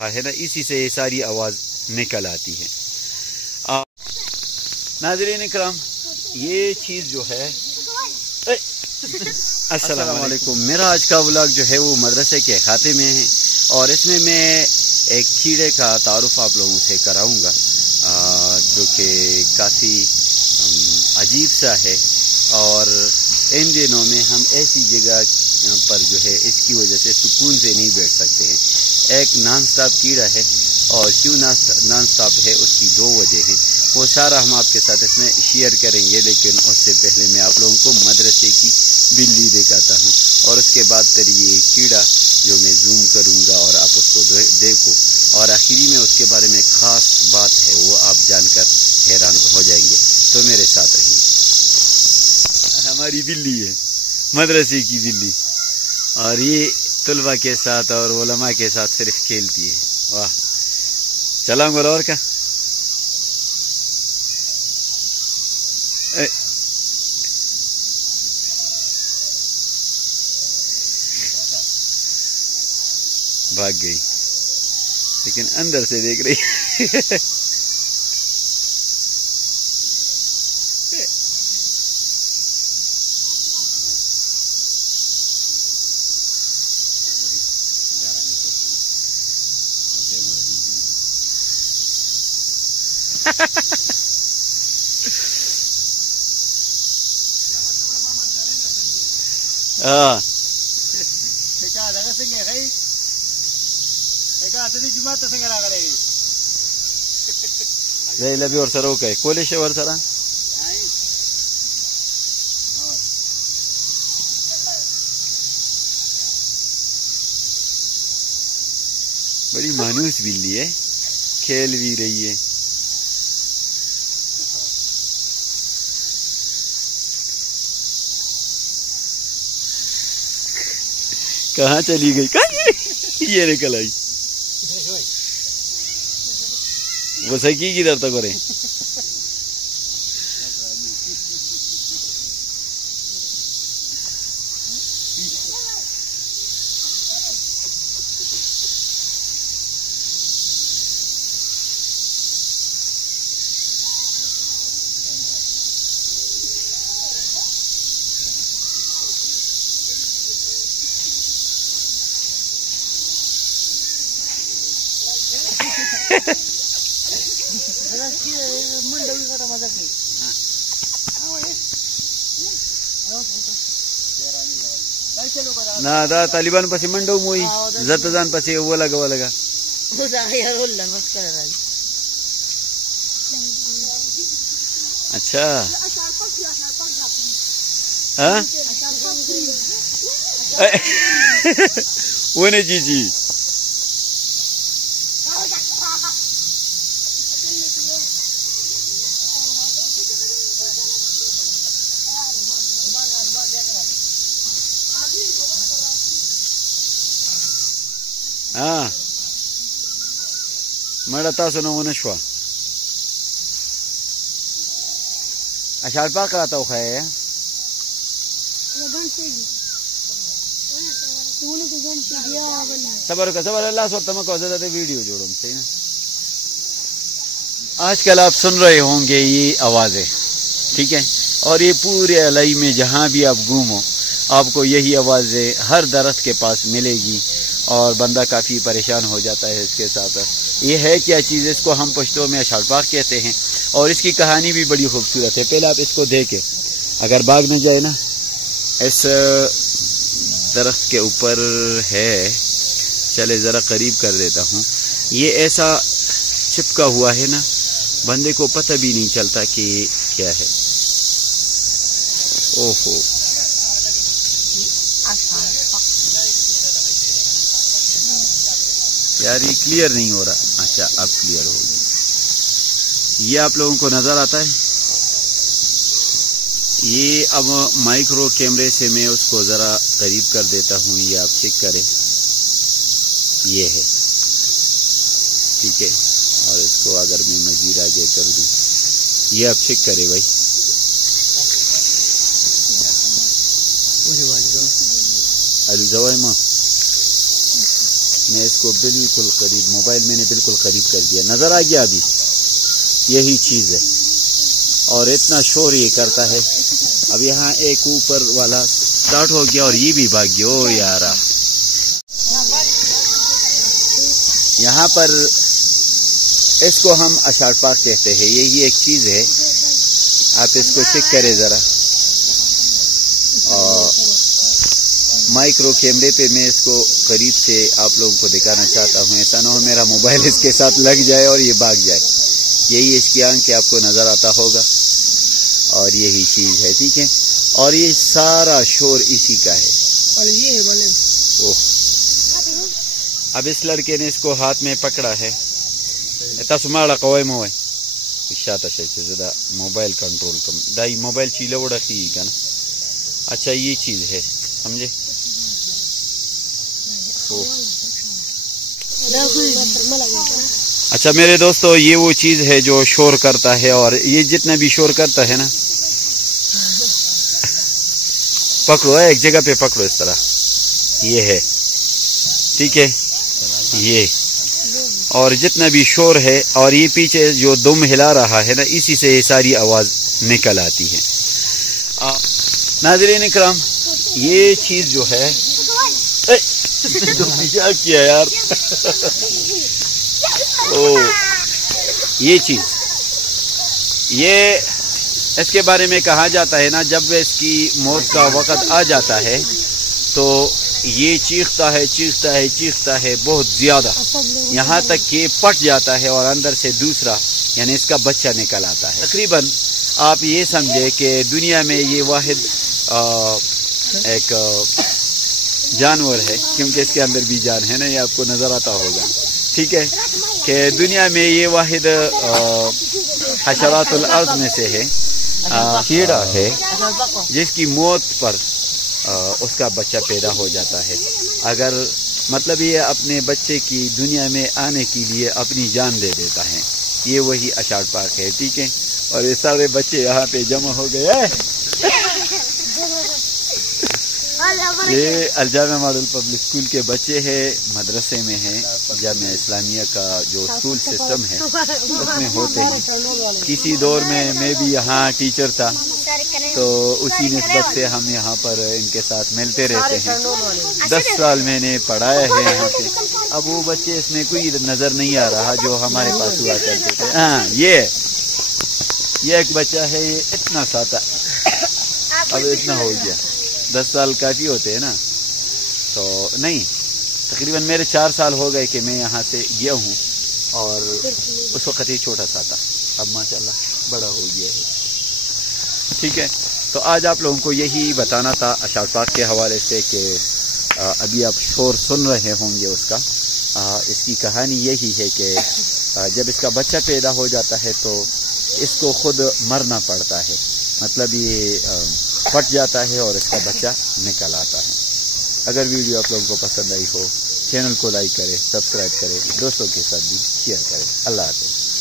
ہے نا، اسی سے یہ ساری آواز نکل آتی ہے۔ ناظرین اکرام، یہ چیز جو ہے السلام علیکم، میرا آج کا ولاگ جو ہے وہ مدرسے کے احاطے میں ہے، اور اس میں ایک کیڑے کا تعارف آپ لوگوں سے کراؤں گا جو کہ کافی عجیب سا ہے، اور ان دنوں میں ہم ایسی جگہ پر جو ہے اس کی وجہ سے سکون سے نہیں بیٹھ سکتے ہیں۔ ایک نان سٹاپ کیڑا ہے، اور کیوں نان سٹاپ ہے اس کی دو وجہ ہیں، وہ سارا ہم آپ کے ساتھ اس میں شیئر کریں گے، لیکن اس سے پہلے میں آپ لوگوں کو مدرسے کی بلی دکھاتا ہوں، اور اس کے بعد پھر یہ کیڑا جو میں زوم کروں گا اور آپ اس کو دیکھو، اور آخری میں اس کے بارے میں خاص بات ہے وہ آپ جان کر حیران ہو جائیں گے، تو میرے ساتھ رہیے۔ ہماری بلی ہے، مدرسے کی بلی، اور یہ طلبہ کے ساتھ اور علماء کے ساتھ صرف کھیلتی ہے۔ واہ، چلاؤں گا اور کا بھاگ گئی، لیکن اندر سے دیکھ رہی ہاں لبی اور سرو کا کولیش اور سرا بڑی مانوس بلی ہے، کھیل بھی رہی ہے۔ کہاں چلی گئی؟ یہ نکل آئی، وہ سکی کی در تک ہو رہے نا دا طالبان پسی منڈو موئی زت زان پسی وہ لگا اچھا ہاں وہ نہیں جی ہاں مڑا تاسو نو ونشوا اشار پاک راتا وخایا صبر کا صبر اللہ سو تم کو زیادہ ویڈیو جوڑوں صحیح نا۔ آج کل آپ سن رہے ہوں گے یہ آوازیں، ٹھیک ہے، اور یہ پورے علاقے میں جہاں بھی آپ گھومو آپ کو یہی آوازیں ہر درخت کے پاس ملے گی، اور بندہ کافی پریشان ہو جاتا ہے اس کے ساتھ۔ یہ ہے کیا چیز، اس کو ہم پشتو میں اشارپاک کہتے ہیں، اور اس کی کہانی بھی بڑی خوبصورت ہے۔ پہلے آپ اس کو دیکھیں، اگر بھاگ نہ جائے نا، اس درخت کے اوپر ہے، چلے ذرا قریب کر دیتا ہوں، یہ ایسا چپکا ہوا ہے نا، بندے کو پتہ بھی نہیں چلتا کہ کیا ہے۔ اوہو، یار یہ کلیئر نہیں ہو رہا، اچھا اب کلیئر ہوگی۔ یہ آپ لوگوں کو نظر آتا ہے، یہ اب مائکرو کیمرے سے میں اس کو ذرا قریب کر دیتا ہوں، یہ آپ چیک کریں، یہ ہے، ٹھیک ہے، اور اس کو اگر میں مزید آگے کر دوں، یہ آپ چیک کریں بھائی، علی زوائی ماں، میں اس کو को बिल्कुल करीब, मोबाइल मैंने बिल्कुल करीब कर दिया, नज़र आ गया अभी, यही चीज़ है। और इतना शोर ये करता है। अब यहाँ एक ऊपर वाला स्टार्ट हो गया और ये भी भाग गया। ओ यारा, यहाँ पर इसको हम अशार पाक कहते हैं। यही एक चीज़ है, आप इसको चेक करें ज़रा। और माइक्रो कैमरे पे मैं इसको करीब से आप लोगों को दिखाना चाहता हूँ, ऐसा ना हो मेरा मोबाइल इसके साथ लग जाए और ये भाग जाए। यही इसकी आंख आपको नज़र आता होगा और यही चीज़ है, ठीक है। और ये सारा शोर इसी का है। ओह, अब इस लड़के ने इसको हाथ में पकड़ा है। मोबाइल कंट्रोल कम दाई मोबाइल चीला उड़ा की का ना। अच्छा ये चीज़ है, समझे। अच्छा मेरे दोस्तों, ये वो चीज़ है जो शोर करता है, और ये जितना भी शोर करता है ना, पकड़ो एक जगह पे पकड़ो इस तरह, ये है, ठीक है ये। और जितना भी शोर है, और ये पीछे जो दुम हिला रहा है ना, इसी से ये सारी आवाज़ निकल आती है। नाज़रीन इकराम, ये चीज़ जो है क्या किया यार ओ, ये चीज़, ये इसके बारे में कहा जाता है ना, जब इसकी मौत का वक़्त आ जाता है तो ये चीखता है बहुत ज़्यादा, यहाँ तक कि पट जाता है और अंदर से दूसरा यानी इसका बच्चा निकल आता है। तकरीबन आप ये समझे कि दुनिया में ये वाहिद एक जानवर है, क्योंकि इसके अंदर भी जान है ना, ये आपको नज़र आता होगा, ठीक है, कि दुनिया में ये वाहिद हशरातुल अर्ज़ में से है, कीड़ा है जिसकी मौत पर उसका बच्चा पैदा हो जाता है। अगर मतलब ये अपने बच्चे की दुनिया में आने के लिए अपनी जान दे देता है, ये वही अशार पाक है, ठीक है। और ये सारे बच्चे यहाँ पे जमा हो गए। ये अलजामिया मॉडल पब्लिक स्कूल के बच्चे हैं, मदरसे में हैं, जामिया इस्लामिया का जो स्कूल सिस्टम है उसमें होते हैं। किसी दौर में मैं भी यहाँ टीचर था, तो उसी निस्बत से हम यहाँ पर इनके साथ मिलते रहते हैं। 10 साल मैंने पढ़ाया है यहाँ पे। अब वो बच्चे इसमें कोई नज़र नहीं आ रहा जो हमारे पास हुआ करते थे। हाँ, ये एक बच्चा है, ये इतना सा था, अब इतना हो गया। 10 साल काफ़ी होते हैं ना, तो नहीं, तकरीबन मेरे 4 साल हो गए कि मैं यहाँ से गया हूँ, और उस वक़्त ही छोटा सा था, अब माशाल्लाह बड़ा हो गया है, ठीक है। तो आज आप लोगों को यही बताना था अशार पाक के हवाले से कि अभी आप शोर सुन रहे होंगे उसका। इसकी कहानी यही है कि जब इसका बच्चा पैदा हो जाता है तो इसको खुद मरना पड़ता है, मतलब ये फट जाता है और इसका बच्चा निकल आता है। अगर वीडियो आप लोगों को पसंद आई हो, चैनल को लाइक करें, सब्सक्राइब करें, दोस्तों के साथ भी शेयर करें। अल्लाह हाफ़िज़।